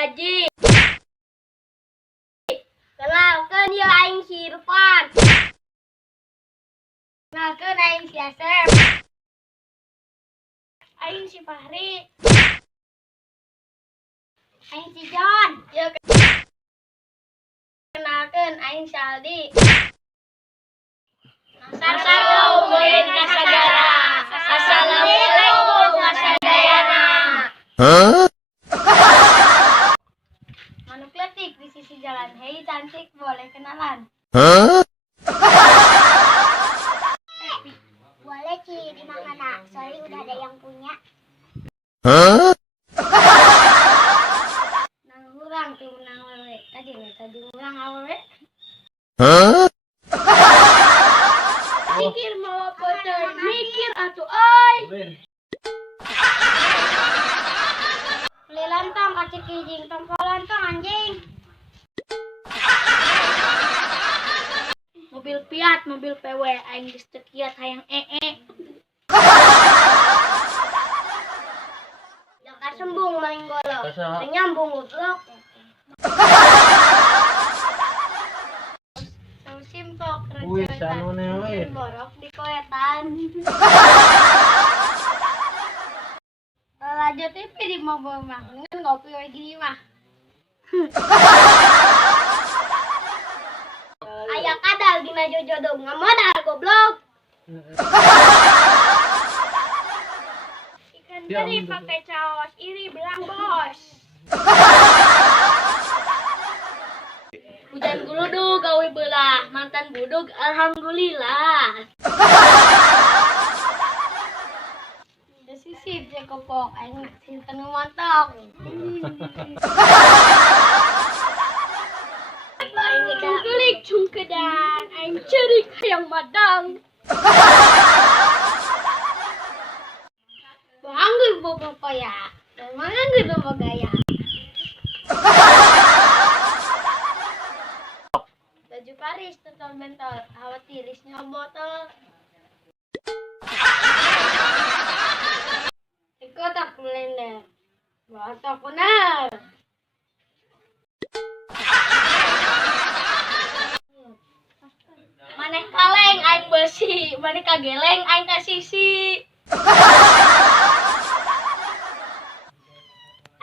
Haji. Kenalkeun ya aing si Irfan. Kenalkeun aing si Asep. Aing si Fahri. Aing si John. Ya kenalkeun aing si Aldi. Assalamualaikum kasagara. Assalamualaikum kasadayana. Manuk letik di sisi jalan. Hei cantik, boleh kenalan? Boleh Ci, di mana? Sorry udah ada yang punya. Nang urang tuh nang wewe. Tadi urang awewe. Mikir mau apa teh? Mikir atuh euy. Beli lantang kacik kijing, tompol lantang anjing. Mobil Fiat, mobil PW, aing geus teu kiat hayang Jakar sembung maling golok. Nyambung goblok. Tong simpok rencana. Borok di koetan. Raja TV di mobil mah, kan ngopi we gini mah. Aya kadal dina jodoh ngamodal goblok. Ikan teri pakai caos iri belang bos. Hujan guludug gawe beulah, mantan budug alhamdulillah. Sisip je kopok, aing sinten montok. Aing kulik cungkedan, aing cerik hayang madang. Banggeul bobo ya, manggeul bobo gaya. Baju Paris tetol bentol, awet tirisnya botol. Kotak melender, kotak benar. Maneh kaleng aing besi, maneh kageleng aing kasisi.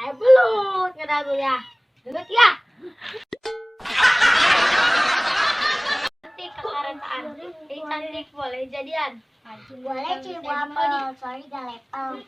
Ayo belut ngadagu ya, belut ya. Cantik kekaretaan, cantik boleh jadian. Boleh Ci, buat sorry gak level.